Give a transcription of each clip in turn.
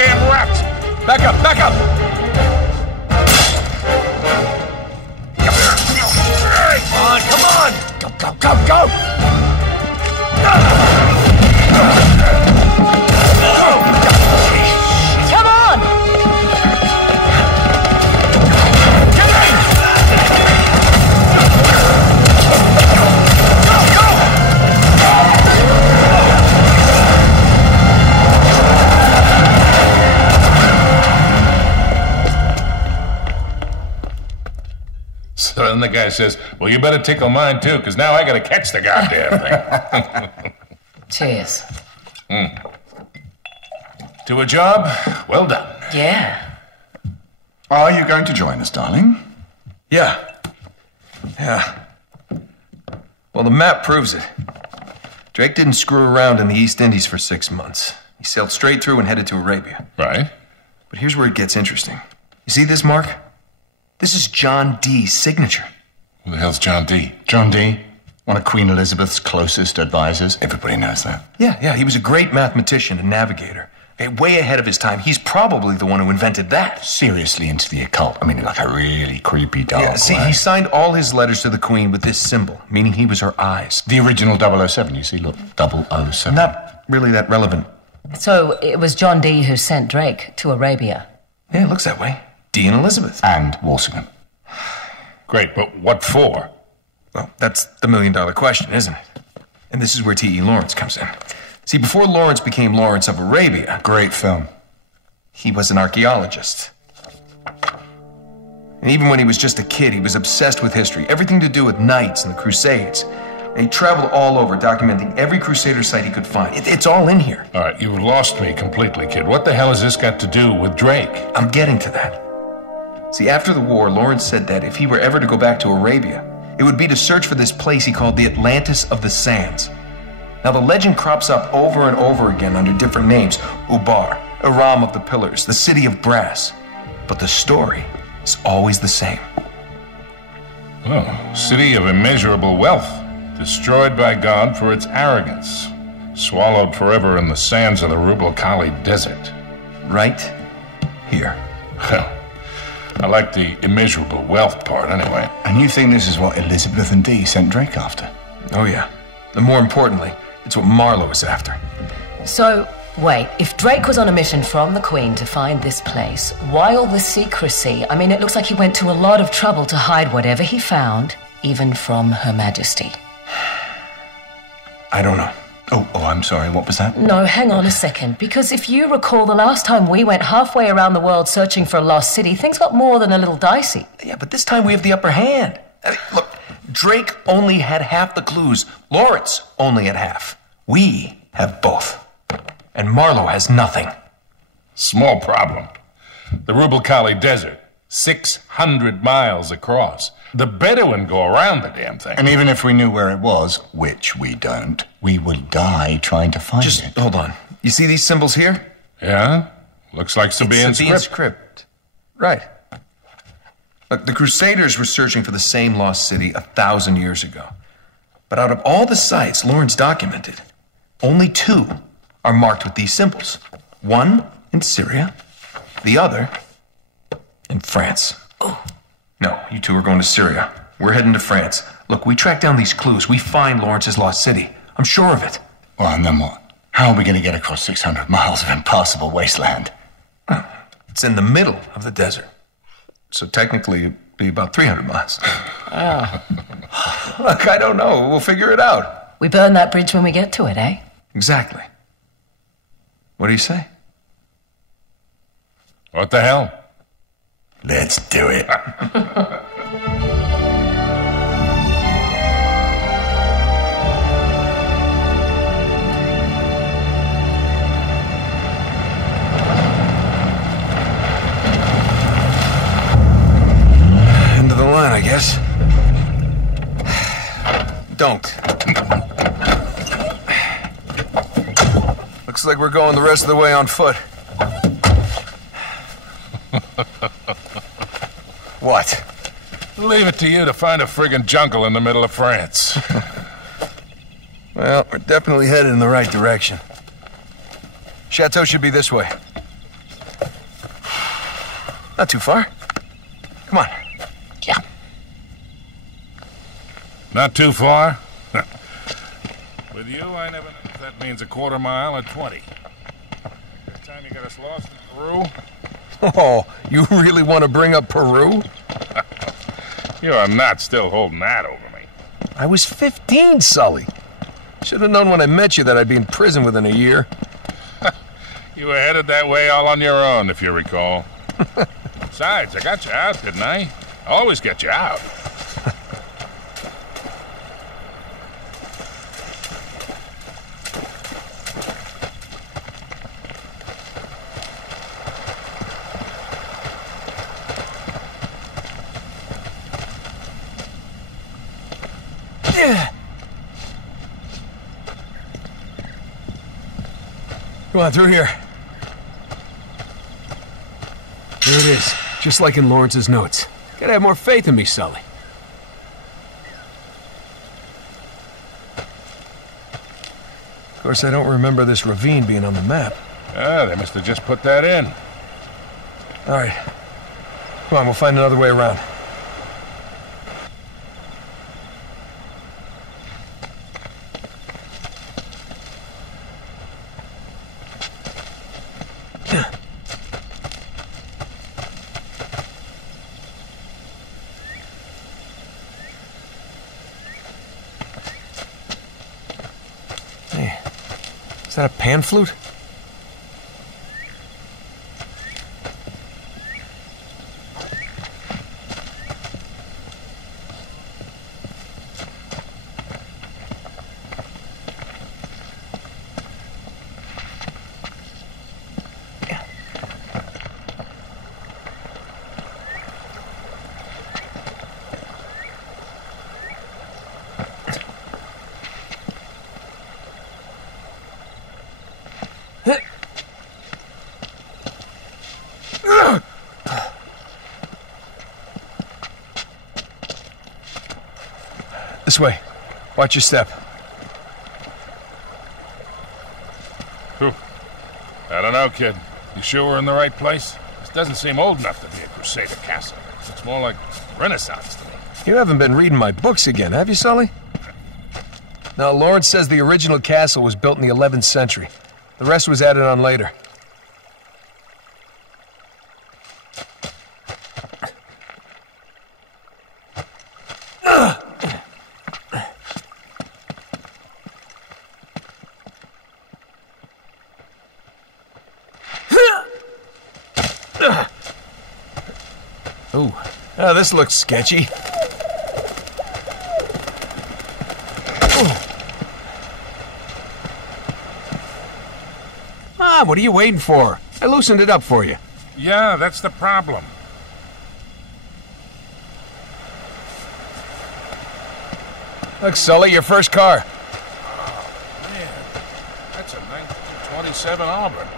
goddamn rats! Back up, back up! Come on! Go, go, go, go! Come on! So then the guy says, well, you better tickle mine too, because now I gotta catch the goddamn thing. Cheers. To a job, well done. Yeah. Are you going to join us, darling? Yeah. Well, the map proves it. Drake didn't screw around in the East Indies for 6 months. He sailed straight through and headed to Arabia. Right. But here's where it gets interesting. You see this mark? This is John Dee's signature. Who the hell's John Dee? John Dee, one of Queen Elizabeth's closest advisors. Everybody knows that. Yeah, he was a great mathematician and navigator. Way ahead of his time. He's probably the one who invented that. Seriously into the occult. I mean, like a really creepy dark Yeah, see, way. he signed all his letters to the Queen with this symbol, meaning he was her eyes. The original 007, you see, look, 007. Not really that relevant. So it was John Dee who sent Drake to Arabia. Yeah, it looks that way. Dee and Elizabeth. And Walsingham. Great, but what for? Well, that's the million-dollar question, isn't it? And this is where T.E. Lawrence comes in. See, before Lawrence became Lawrence of Arabia, Great film. he was an archaeologist. And even when he was just a kid, he was obsessed with history, everything to do with knights and the Crusades. And he traveled all over, documenting every Crusader site he could find. It's all in here. All right, you've lost me completely, kid. What the hell has this got to do with Drake? I'm getting to that. See, after the war, Lawrence said that if he were ever to go back to Arabia, it would be to search for this place he called the Atlantis of the Sands. Now, the legend crops up over and over again under different names. Ubar, Aram of the Pillars, the City of Brass. But the story is always the same. Oh, city of immeasurable wealth, destroyed by God for its arrogance, swallowed forever in the sands of the Rubel Khali Desert. Right here. Well, I like the immeasurable wealth part anyway. And you think this is what Elizabeth and Dee sent Drake after? Oh, yeah. And more importantly, it's what Marlowe is after. So, wait, if Drake was on a mission from the Queen to find this place, why all the secrecy? I mean, it looks like he went to a lot of trouble to hide whatever he found, even from Her Majesty. I don't know. Oh, I'm sorry, what was that? No, hang on a second, because if you recall the last time we went halfway around the world searching for a lost city, things got more than a little dicey. Yeah, but this time we have the upper hand. I mean, look, Drake only had half the clues. Lawrence only had half. We have both. And Marlowe has nothing. Small problem. The Rubel Khali Desert, 600 miles across. The Bedouin go around the damn thing. And even if we knew where it was, which we don't, we would die trying to find Just it. hold on. You see these symbols here? Yeah? Looks like Sabaean Sabaean script. script. Right. Look, the Crusaders were searching for the same lost city 1,000 years ago. But out of all the sites Lawrence documented, only 2 are marked with these symbols. One in Syria, the other in France. Oh. No, you 2 are going to Syria. We're heading to France. Look, we track down these clues. We find Lawrence's lost city. I'm sure of it. Well, and then what? How are we going to get across 600 miles of impassable wasteland? Well, it's in the middle of the desert. So technically, it'd be about 300 miles. Look, I don't know. We'll figure it out. We burn that bridge when we get to it, eh? Exactly. What do you say? What the hell? Let's do it. End of the line, I guess. Don't. Looks like we're going the rest of the way on foot. What? Leave it to you to find a friggin' jungle in the middle of France. Well, we're definitely headed in the right direction. Chateau should be this way. Not too far. Come on. Yeah. Not too far? With you, I never know if that means a quarter mile or 20. This time you got us lost in Peru? Oh, you really want to bring up Peru? You are not still holding that over me. I was 15, Sully. Should have known when I met you that I'd be in prison within a year. You were headed that way all on your own, if you recall. Besides, I got you out, didn't I? I always get you out. Come on, through here. There it is, just like in Lawrence's notes. Gotta have more faith in me, Sully. Of course, I don't remember this ravine being on the map. Ah, they must have just put that in. All right. Come on, we'll find another way around. Is that a pan flute? This way. Watch your step. Whew. I don't know, kid. You sure we're in the right place? This doesn't seem old enough to be a Crusader castle. It's more like Renaissance to me. You haven't been reading my books again, have you, Sully? Now, Lawrence says the original castle was built in the 11th century. The rest was added on later. Ooh, this looks sketchy. Ah, what are you waiting for? I loosened it up for you. Yeah, that's the problem. Look, Sully, your first car. Man, that's a 1927 Auburn.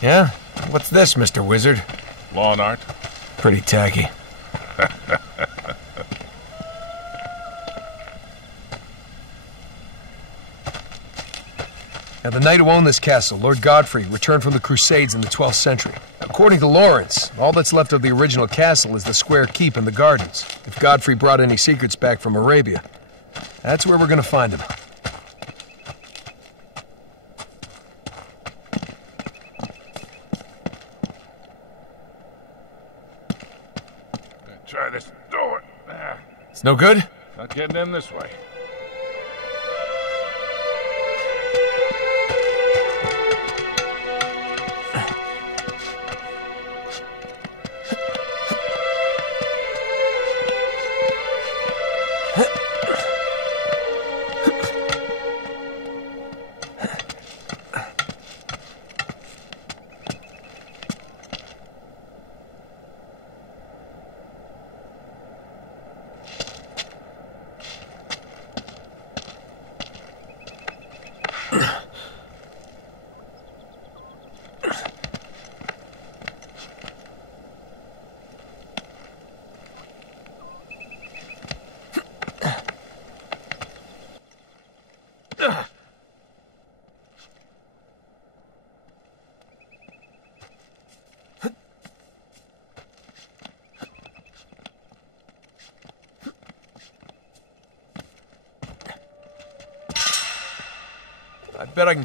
Yeah? What's this, Mr. Wizard? Lawn art. Pretty tacky. Now, the knight who owned this castle, Lord Godfrey, returned from the Crusades in the 12th century. According to Lawrence, all that's left of the original castle is the square keep and the gardens. If Godfrey brought any secrets back from Arabia, that's where we're gonna find them. Try this door. It's no good? Not getting in this way. I bet I can